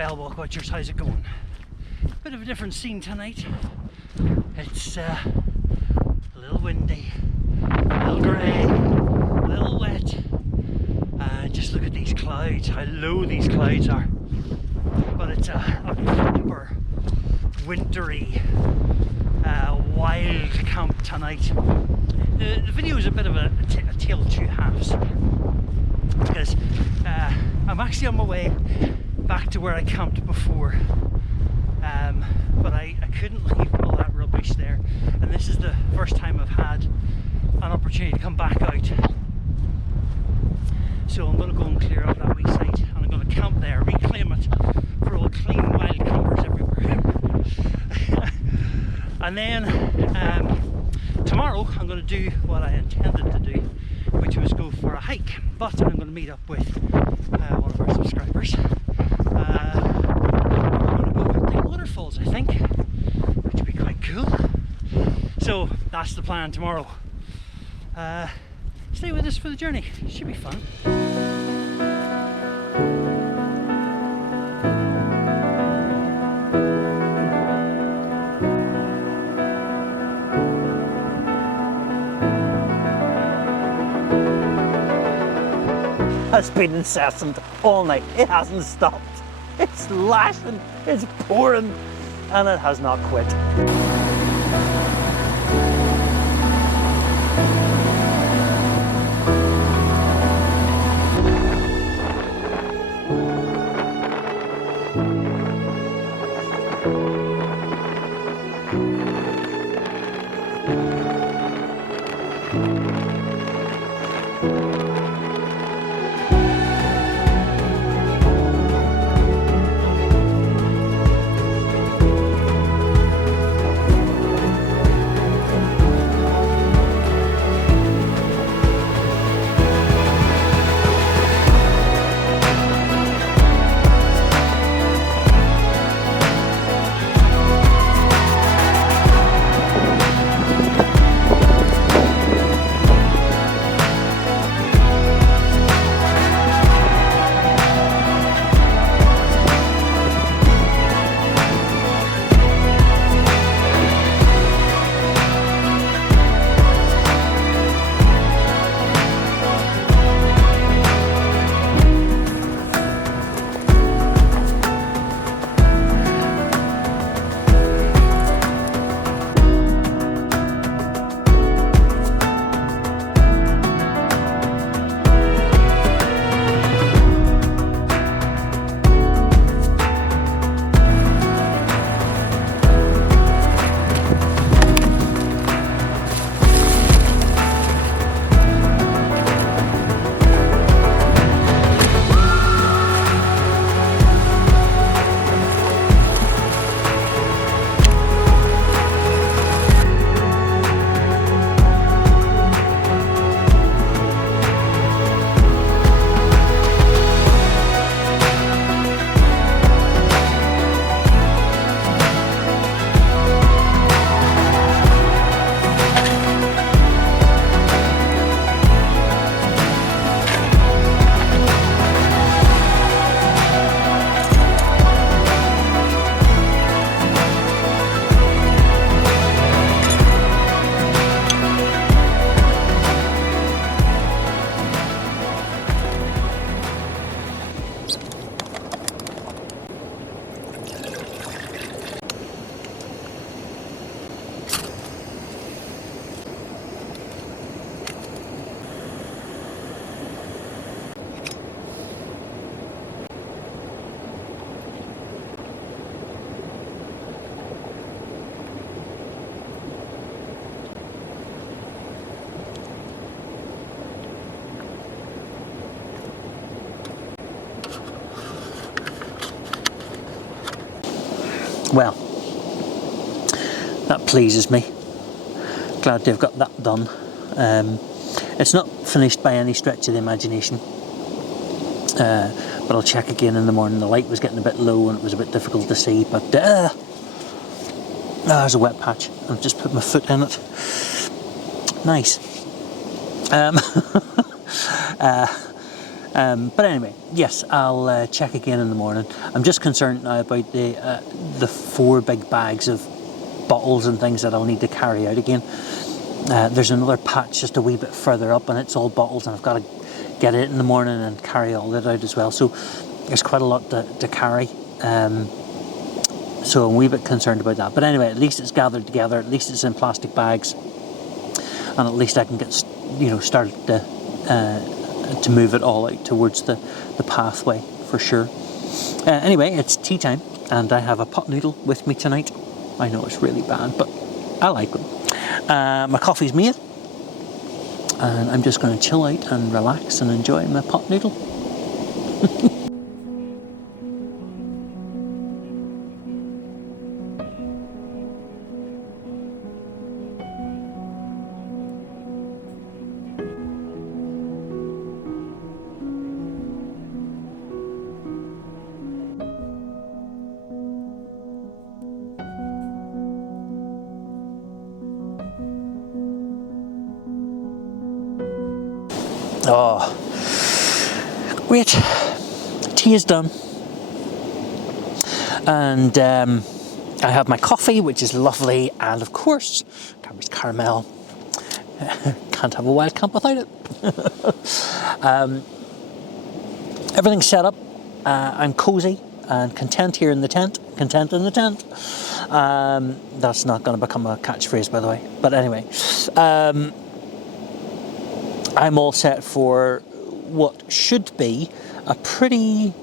Well, Walkwatchers, how's it going? Bit of a different scene tonight. It's a little windy, a little grey, a little wet. Just look at these clouds, how low these clouds are. But it's a proper wintry, wild camp tonight. The video is a bit of a tale of two halves, because I'm actually on my way back to where I camped before, but I couldn't leave all that rubbish there, and this is the first time I've had an opportunity to come back out. So I'm going to go and clear up that wee site, and I'm going to camp there, reclaim it for all clean wild campers everywhere. And then tomorrow I'm going to do what I intended to do, which was go for a hike, but I'm going to meet up with one of our subscribers. We're going to go hunting waterfalls, I think, which would be quite cool. So that's the plan tomorrow. Stay with us for the journey, it should be fun. It's been incessant all night. It hasn't stopped. It's lashing, it's pouring, and it has not quit. Well, that pleases me. Glad they've got that done. It's not finished by any stretch of the imagination, but I'll check again in the morning. The light was getting a bit low and it was a bit difficult to see, but there's a wet patch. I've just put my foot in it. Nice. But anyway, yes, I'll check again in the morning. I'm just concerned now about the 4 big bags of bottles and things that I'll need to carry out again. There's another patch just a wee bit further up, and it's all bottles, and I've got to get it in the morning and carry all that out as well. So there's quite a lot to carry. So I'm a wee bit concerned about that. But anyway, at least it's gathered together. At least it's in plastic bags, and at least I can get started to move it all out towards the pathway for sure. Anyway, it's tea time, and I have a pot noodle with me tonight. I know it's really bad, but I like them. My coffee's made, and I'm just going to chill out and relax and enjoy my pot noodle. Oh, great. Tea is done. And I have my coffee, which is lovely. And of course, Cadbury's caramel. Can't have a wild camp without it. Everything's set up. I'm cozy and content here in the tent. Content in the tent. That's not going to become a catchphrase, by the way. But anyway. I'm all set for what should be a pretty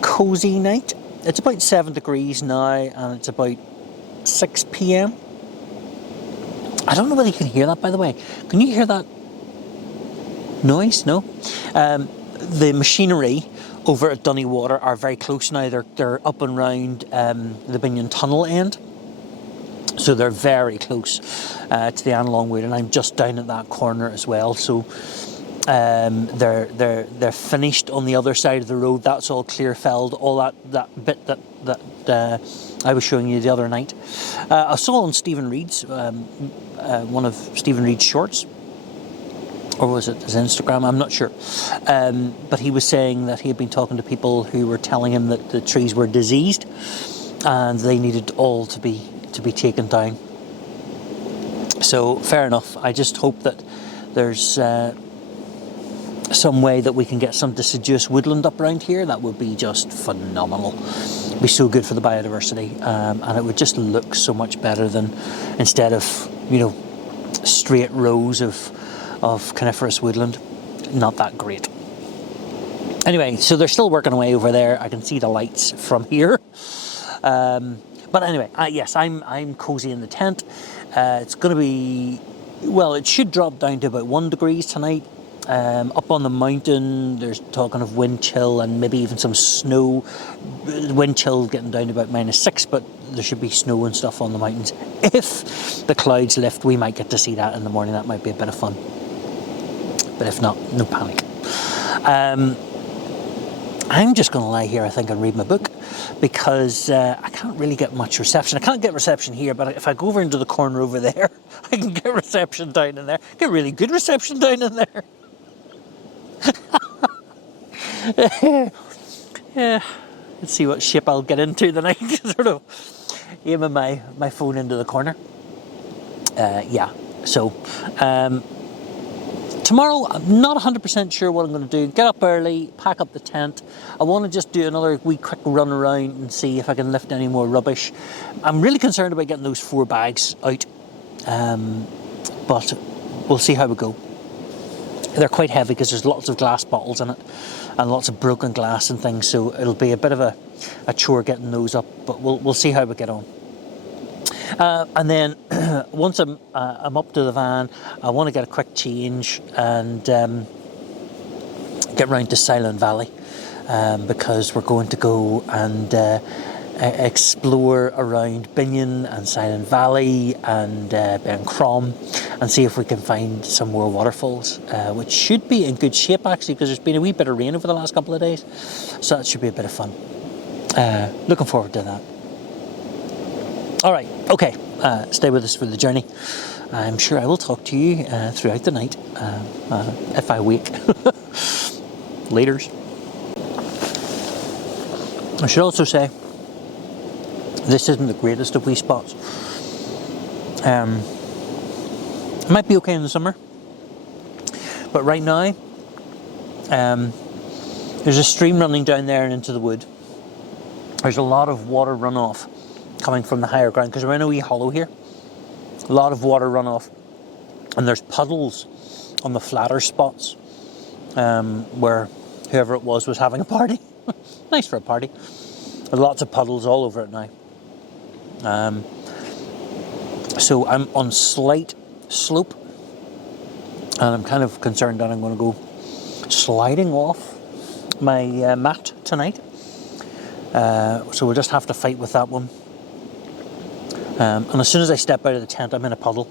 cozy night. It's about 7 degrees now, and it's about 6 p.m. I don't know whether you can hear that, by the way. Can you hear that noise? No? The machinery over at Dunnywater are very close now. They're up and round the Binion Tunnel end. So they're very close to the Annalong Wood, and I'm just down at that corner as well. So they're finished on the other side of the road. That's all clear felled. All that bit that I was showing you the other night. I saw on Stephen Reed's one of Stephen Reed's shorts, or was it his Instagram? I'm not sure. But he was saying that he had been talking to people who were telling him that the trees were diseased, and they needed all to be taken down. So fair enough. I just hope that there's some way that we can get some deciduous woodland up around here. That would be just phenomenal. It'd be so good for the biodiversity, and it would just look so much better than instead of straight rows of coniferous woodland. Not that great. Anyway, so they're still working away over there. I can see the lights from here. But anyway, yes, I'm cozy in the tent. It's going to be, well, it should drop down to about 1 degree tonight. Up on the mountain, there's talking of wind chill and maybe even some snow. Wind chill getting down to about -6, but there should be snow and stuff on the mountains. If the clouds lift, we might get to see that in the morning. That might be a bit of fun. But if not, no panic. I'm just going to lie here, I think, and read my book, because I can't really get much reception. I can't get reception here, but if I go over into the corner over there, I can get reception down in there. Get really good reception down in there. Yeah, let's see what shape I'll get into tonight. Sort of aiming my phone into the corner. Yeah, so tomorrow, I'm not 100% sure what I'm going to do. Get up early, pack up the tent. I want to just do another wee quick run around and see if I can lift any more rubbish. I'm really concerned about getting those 4 bags out, but we'll see how we go. They're quite heavy because there's lots of glass bottles in it and lots of broken glass and things, so it'll be a bit of a chore getting those up, but we'll see how we get on. And then once I'm up to the van, I want to get a quick change and get round to Silent Valley, because we're going to go and explore around Binion and Silent Valley and Ben Crom and see if we can find some more waterfalls, which should be in good shape actually, because there's been a wee bit of rain over the last couple of days, so that should be a bit of fun. Looking forward to that. Alright, okay, stay with us for the journey. I'm sure I will talk to you throughout the night, if I wake. leaders. I should also say, this isn't the greatest of wee spots. It might be okay in the summer, but right now, there's a stream running down there and into the wood. There's a lot of water runoff coming from the higher ground because we're in a wee hollow here. A lot of water runoff, and there's puddles on the flatter spots where whoever it was having a party. Nice for a party. There's lots of puddles all over it now. So I'm on slight slope, and I'm kind of concerned that I'm going to go sliding off my mat tonight. So we'll just have to fight with that one. And as soon as I step out of the tent, I'm in a puddle.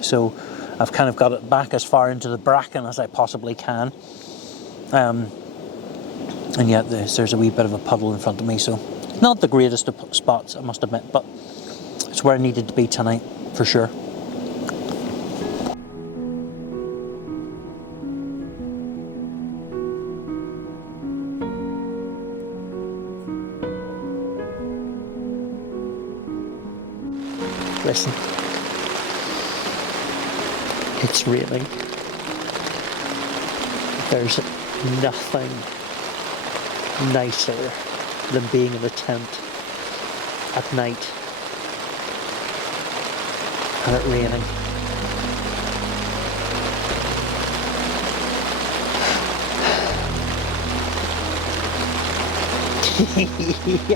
So I've kind of got it back as far into the bracken as I possibly can. And yet there's a wee bit of a puddle in front of me, so not the greatest of spots, I must admit, but it's where I needed to be tonight, for sure. Listen, it's raining. There's nothing nicer than being in a tent at night and it raining.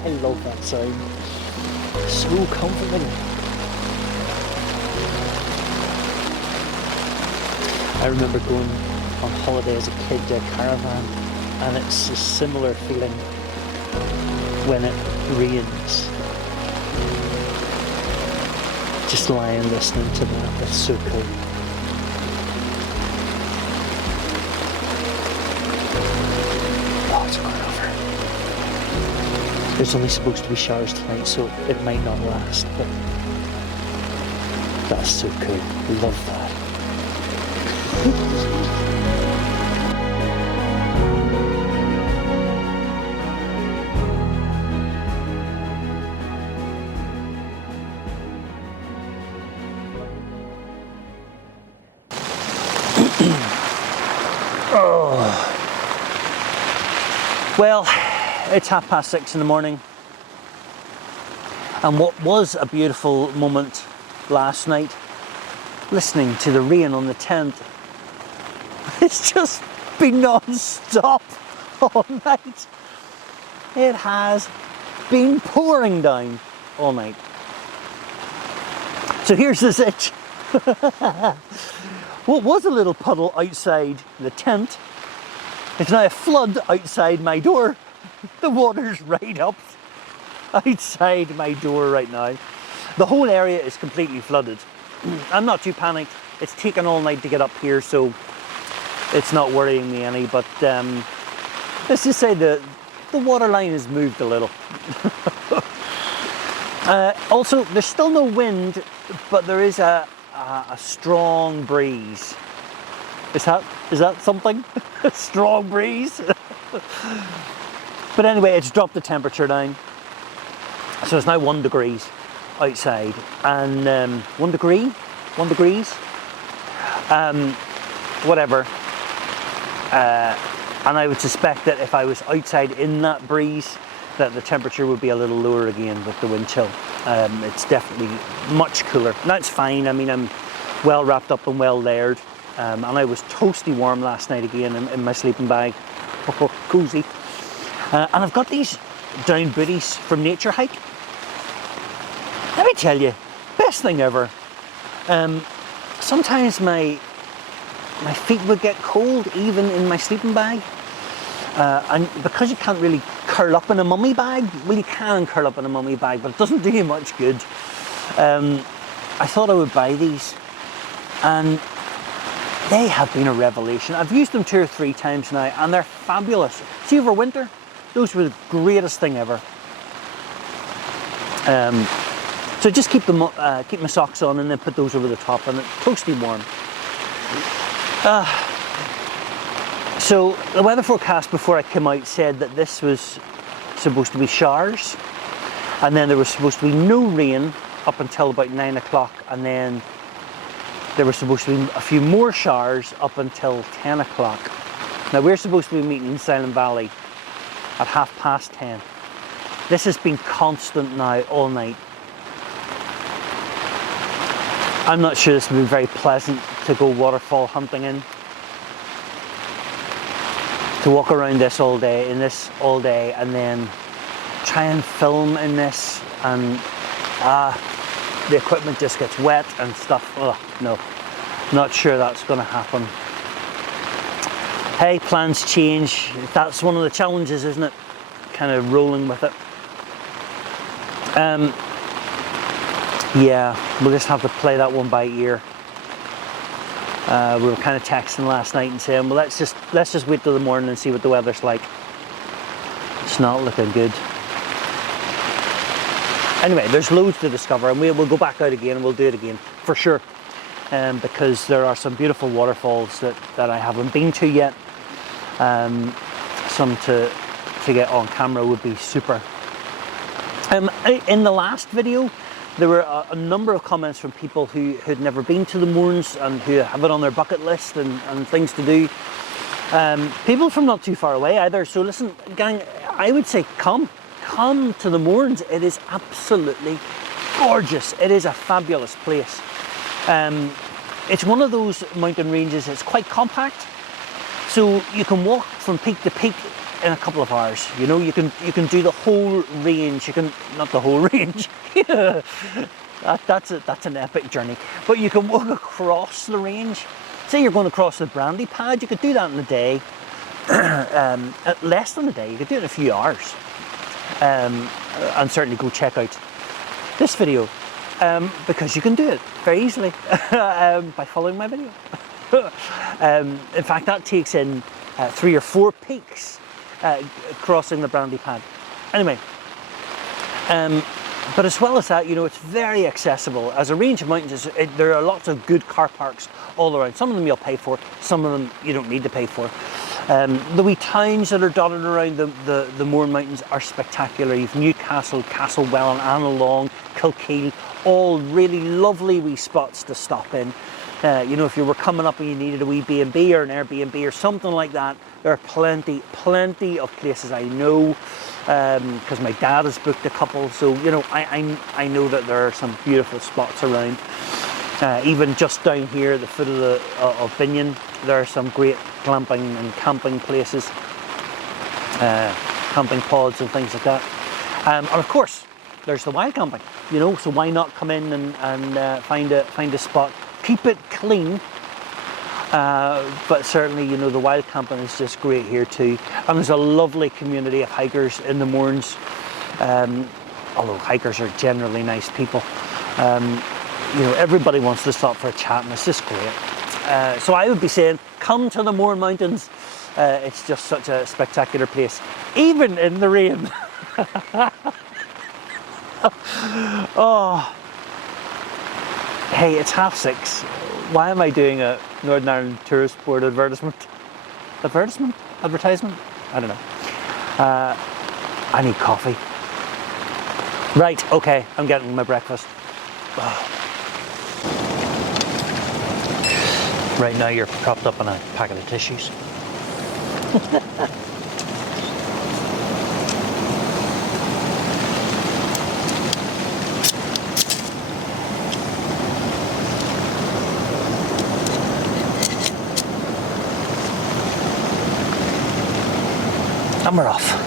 I love that sound. So comforting. I remember going on holiday as a kid to a caravan, and it's a similar feeling when it rains. Just lying listening to that, it's so cool. Oh, it's going over. There's only supposed to be showers tonight, so it might not last, but that's so cool. Love that. Oh. Well, it's 6:30 in the morning, and what was a beautiful moment last night, listening to the rain on the tent, it's just been non-stop all night. It has been pouring down all night. So here's the sitch. What was a little puddle outside the tent, it's now a flood outside my door. The water's right up outside my door right now. The whole area is completely flooded. I'm not too panicked. It's taken all night to get up here, so it's not worrying me any, but let's just say the water line has moved a little. Also, there's still no wind, but there is a strong breeze. Is that something? A strong breeze? But anyway, it's dropped the temperature down. So it's now 1 degree outside, and 1 degrees, whatever. And I would suspect that if I was outside in that breeze, that the temperature would be a little lower again with the wind chill. It's definitely much cooler. That's fine. I mean, I'm well wrapped up and well layered, and I was toasty warm last night again in my sleeping bag. Oh, cozy. And I've got these down booties from Nature Hike. Let me tell you, best thing ever. Sometimes my feet would get cold even in my sleeping bag. And because you can't really curl up in a mummy bag, well, you can curl up in a mummy bag, but it doesn't do you much good. I thought I would buy these, and they have been a revelation. I've used them 2 or 3 times now, and they're fabulous. See, over winter, those were the greatest thing ever. So just keep my socks on and then put those over the top, and it's toasty warm. So the weather forecast before I came out said that this was supposed to be showers, and then there was supposed to be no rain up until about 9 o'clock, and then there was supposed to be a few more showers up until 10 o'clock. Now we're supposed to be meeting in Silent Valley at 10:30. This has been constant now all night. I'm not sure this would be very pleasant to go waterfall hunting in. To walk around this all day, and then try and film in this, and the equipment just gets wet and stuff. Oh, no, not sure that's going to happen. Hey, plans change. That's one of the challenges, isn't it? Kind of rolling with it. Yeah, we'll just have to play that one by ear. We were kind of texting last night and saying, well, let's just wait till the morning and see what the weather's like. It's not looking good. Anyway, there's loads to discover, and we'll go back out again and we'll do it again for sure. Because there are some beautiful waterfalls that I haven't been to yet. Some to get on camera would be super. In the last video, there were a number of comments from people who had never been to the Mournes and who have it on their bucket list and things to do. People from not too far away either. So listen, gang, I would say come to the Mournes. It is absolutely gorgeous. It is a fabulous place. It's one of those mountain ranges. It's quite compact, so you can walk from peak to peak in a couple of hours. You know, you can do the whole range. You can, not the whole range. That's an epic journey. But you can walk across the range. Say you're going across the Brandy Pad, you could do that in a day. Less than a day. You could do it in a few hours. And certainly go check out this video, because you can do it very easily by following my video. In fact, that takes in 3 or 4 peaks. Crossing the Brandy Pad. Anyway, but as well as that, you know, it's very accessible. As a range of mountains, there are lots of good car parks all around. Some of them you'll pay for, some of them you don't need to pay for. The wee towns that are dotted around the Mourne Mountains are spectacular. You've Newcastle, Castlewellan, Annalong, Kilkeel, all really lovely wee spots to stop in. You know, if you were coming up and you needed a wee B&B or an Airbnb or something like that, there are plenty of places I know, because my dad has booked a couple. So, you know, I know that there are some beautiful spots around. Even just down here at the foot of Binion, there are some great glamping and camping places, camping pods and things like that. And of course, there's the wild camping. You know, so why not come in and find a spot. Keep it clean, but certainly, you know, the wild camping is just great here too. And there's a lovely community of hikers in the Mournes, although hikers are generally nice people. You know, everybody wants to stop for a chat, and it's just great. So I would be saying, come to the Mourne Mountains. It's just such a spectacular place, even in the rain. Oh. Hey, it's 6:30. Why am I doing a Northern Ireland Tourist Board advertisement? Advertisement? I don't know. I need coffee. Right, okay, I'm getting my breakfast. Oh. Right now you're propped up on a packet of tissues. And we're off.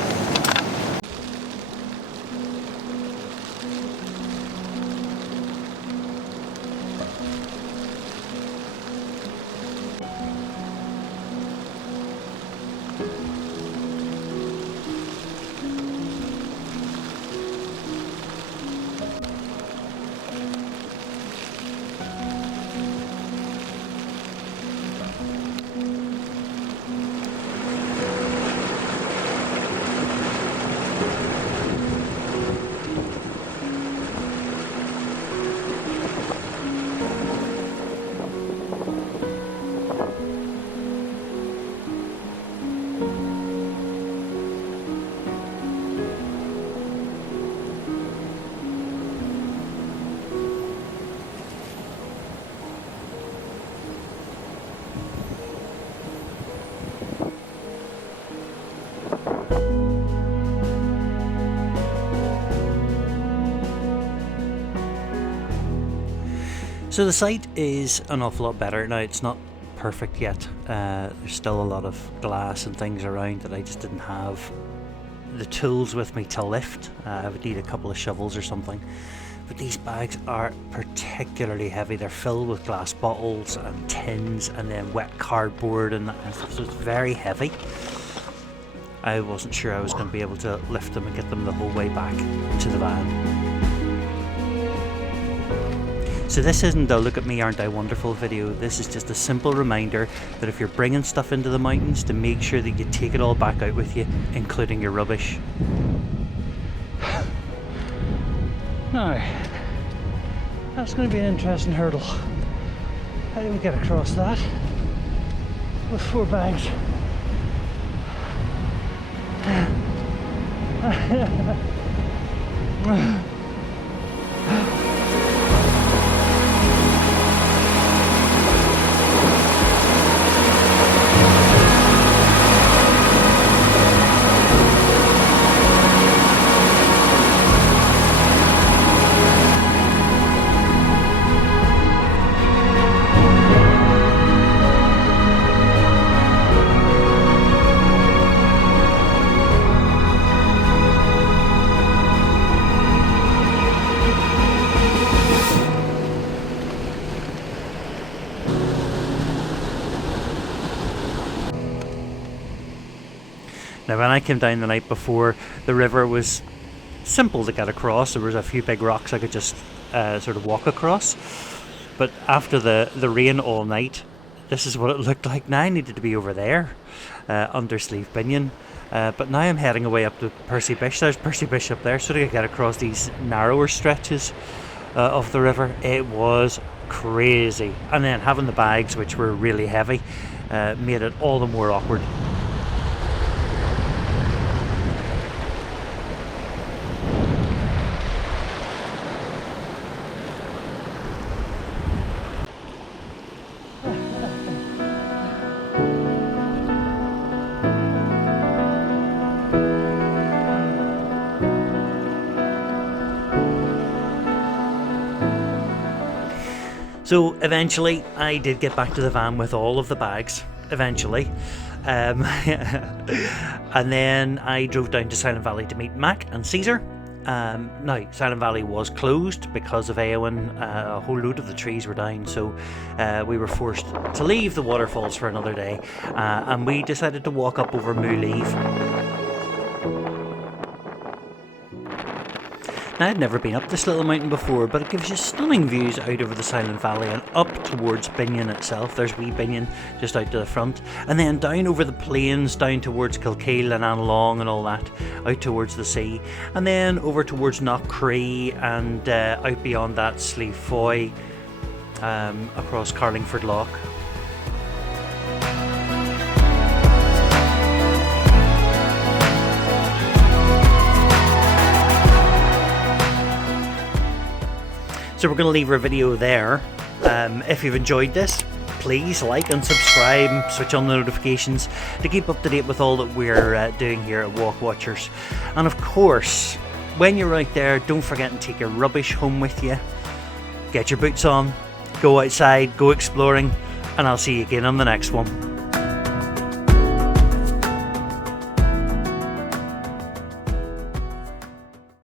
So the site is an awful lot better. Now it's not perfect yet. There's still a lot of glass and things around that I just didn't have the tools with me to lift. I would need a couple of shovels or something. But these bags are particularly heavy. They're filled with glass bottles and tins and then wet cardboard and stuff, so it's very heavy. I wasn't sure I was going to be able to lift them and get them the whole way back to the van. So this isn't a look at me aren't I wonderful video. This is just a simple reminder that if you're bringing stuff into the mountains, to make sure that you take it all back out with you, including your rubbish. Now, that's going to be an interesting hurdle. How do we get across that with 4 bags? Now when I came down the night before, the river was simple to get across. There was a few big rocks I could just sort of walk across. But after the rain all night, this is what it looked like. Now I needed to be over there, under Sleeve Binion. But now I'm heading away up to Percy Bish. There's Percy Bish up there, so to get across these narrower stretches of the river. It was crazy. And then having the bags, which were really heavy, made it all the more awkward. So eventually I did get back to the van with all of the bags, eventually. And then I drove down to Silent Valley to meet Mac and Caesar. Now, Silent Valley was closed because of Eowyn. A whole load of the trees were down, so we were forced to leave the waterfalls for another day. And we decided to walk up over Moorleave. Now, I'd never been up this little mountain before, but it gives you stunning views out over the Silent Valley and up towards Binion itself. There's wee Binion just out to the front, and then down over the plains, down towards Kilkeel and Annalong and all that, out towards the sea, and then over towards Knockcree and out beyond that Sleeve Foy, across Carlingford Loch. So we're going to leave our video there. If you've enjoyed this, please like and subscribe, switch on the notifications to keep up to date with all that we're doing here at Walkwatchers. And of course, when you're out there, don't forget to take your rubbish home with you. Get your boots on, go outside, go exploring, and I'll see you again on the next one.